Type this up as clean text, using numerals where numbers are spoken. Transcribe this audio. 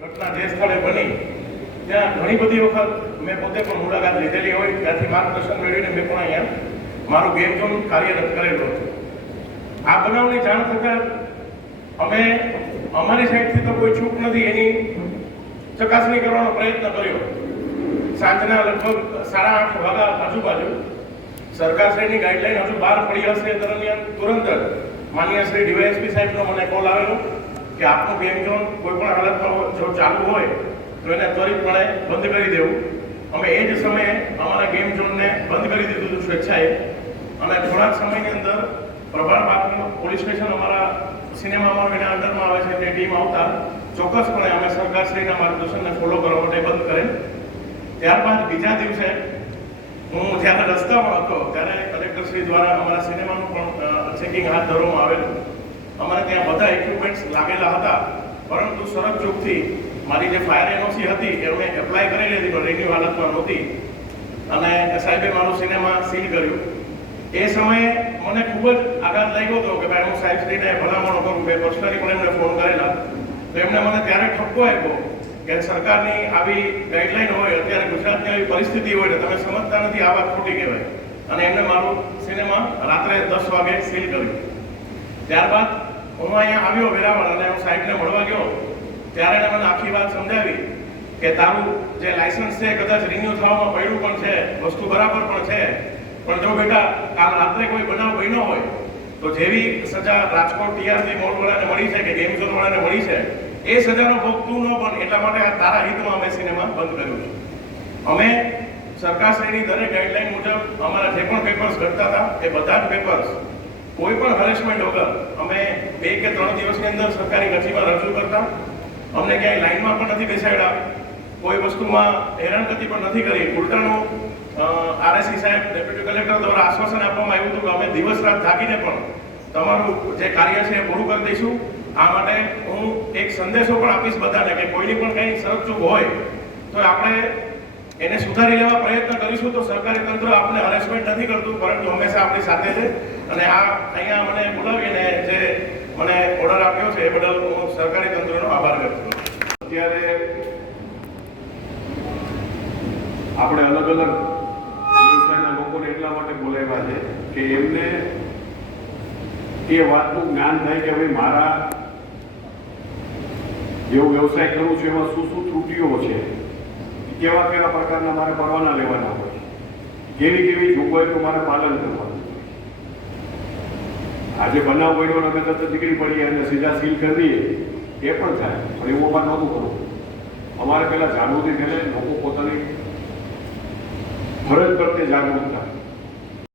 ઘટના જે સ્થળે બની ત્યાં ઘણી બધી વખત મેં પોતે પણ મુલાકાત લીધેલી હોય, ત્યાંથી માર્ગદર્શન મેળવીને મેં પણ અહીંયા મારું ગેમ ઝોન કાર્યરત કરેલું હતું. આ બનાવની જાણ થતાં અમે અમારી સાઈડથી તો કોઈ ચૂક નથી એની ચકાસણી કરવાનો પ્રયત્ન કર્યો. સાંજના લગભગ 8:30 વાગ્યા આજુબાજુ સરકારશ્રીની ગાઈડલાઈન હજુ બહાર પડી હશે દરમિયાન તુરંત જ માનનીય શ્રી ડીવાયએસપી સાહેબનો મને કોલ આવેલો કે આપનું ગેમ ઝોન કોઈ પણ હાલતમાં જો ચાલુ હોય તો એને ત્વરિતપણે બંધ કરી દેવું. અમે એ જ સમયે અમારા ગેમ ઝોનને બંધ કરી દીધું હતું સ્વેચ્છાએ, અને થોડા સમયની અંદર પ્રભાર બાપનું પોલીસ સ્ટેશન અમારા સિનેમા અમારું એના અંડરમાં આવે છે તે ટીમ આવતા ચોક્કસપણે અમે સરકારશ્રીના માર્ગદર્શનને ફોલો કરવા માટે બંધ કરેલ. ત્યારબાદ બીજા દિવસે હું જ્યારે રસ્તામાં હતો ત્યારે કલેક્ટરશ્રી દ્વારા અમારા સિનેમાનું પણ ચેકિંગ હાથ ધરવામાં આવેલું. અમારે ત્યાં બધા ઇક્વિપમેન્ટ્સ લાગેલા હતા, પરંતુ શરત ચૂકથી મારી જે ફાયર એનઓસી હતી એ અમે એપ્લાય કરેલી હતી પણ રિન્યુ હાલતમાં નહોતી, અને સાહેબે મારું સિનેમા સીલ કર્યું. એ સમયે મને ખૂબ જ આઘાત લાગ્યો હતો કે ભાઈ હું સાહેબશ્રીને ભલામણો કરું કે પર્સનલી પણ એમને ફોન કરેલા તો એમને મને ત્યારે ઠપકો આપ્યો કે સરકારની આવી ગાઈડલાઈન હોય, અત્યારે ગુજરાતની આવી પરિસ્થિતિ હોય ને તમે સમજતા નથી, આ વાત ખોટી કહેવાય. અને એમને મારું સિનેમા રાત્રે 10 વાગે સીલ કર્યું. ત્યારબાદ હું અહીંયા આવ્યો વેરાવળ અને હું સાહેબને મળવા ગયો ત્યારે એને મને આખી વાત સમજાવી કે તારું જે લાયસન્સ છે કદાચ રિન્યુ થવામાં પડ્યું પણ છે, વસ્તુ બરાબર પણ છે, પણ જો બેટા કાલ રાત્રે કોઈ બનાવ બન્યો હોય તો જેવી સજા રાજકોટ ટીઆરપી મોડવાળાને મળી છે કે ગેમ ઝોન વાળાને મળી છે એ સજાનો ભોગ તું ન બન, એટલા માટે આ તારા હિતમાં અમે સિનેમા બંધ કર્યું છે. અમે સરકારશ્રીની દરેક ગાઈડલાઈન મુજબ અમારા જે પણ પેપર્સ ઘટતા હતા એ બધા જ પેપર્સ કોઈ પણ હરેસમેન્ટ વગર અમે 2 કે 3 દિવસની અંદર સરકારી કચેરીમાં રજૂ કરતા. અમને ક્યાંય લાઈનમાં પણ નથી બેસાડ્યા, કોઈ વસ્તુમાં હેરાનગતિ પણ નથી કરી. ઉલટાનું આરએસી સાહેબ ડેપ્યુટી કલેક્ટર દ્વારા આશ્વાસન આપવામાં આવ્યું હતું કે અમે દિવસ રાત જાગીને પણ તમારું જે કાર્ય છે એ પૂરું કરી દઈશું. આ માટે હું એક સંદેશો પણ આપીશ બધાને કે કોઈની પણ કંઈ શરતચૂક હોય તો આપણે એને સુધારી લેવા પ્રયત્ન કરીશું. તો સરકારી તંત્ર આપણે હરેસમેન્ટ નથી કરતું, પરંતુ હંમેશા આપણી સાથે છે. અને આ અહીંયા મને બોલાવીને જે મને ઓર્ડર આપ્યો છે એ બદલ હું સરકારી તંત્રનો આભાર વ્યક્ત કરું છું. અત્યારે આપણે અલગ અલગ વ્યવસાયના લોકોને એટલા માટે બોલાવ્યા છે કે એમને એ વાતનું જ્ઞાન થાય કે ભાઈ મારા જેવો વ્યવસાય કરું છું એમાં શું શું ત્રુટીઓ છે, કેવા કેવા પ્રકારના મારે પરવાના લેવાના હોય, કેવી કેવી જોગવાઈનું મારે પાલન કરવાનું. આજે બનાવ બન્યો અમે તરત નીકળી પડીએ અને સીધા સીલ કરી દઈએ એ પણ થાય, પણ એવું અમારે નહોતું કરવું. અમારે પહેલાં જાગૃતિ થઈને લોકો પોતાની ફરજ પ્રત્યે જાગૃત થાય.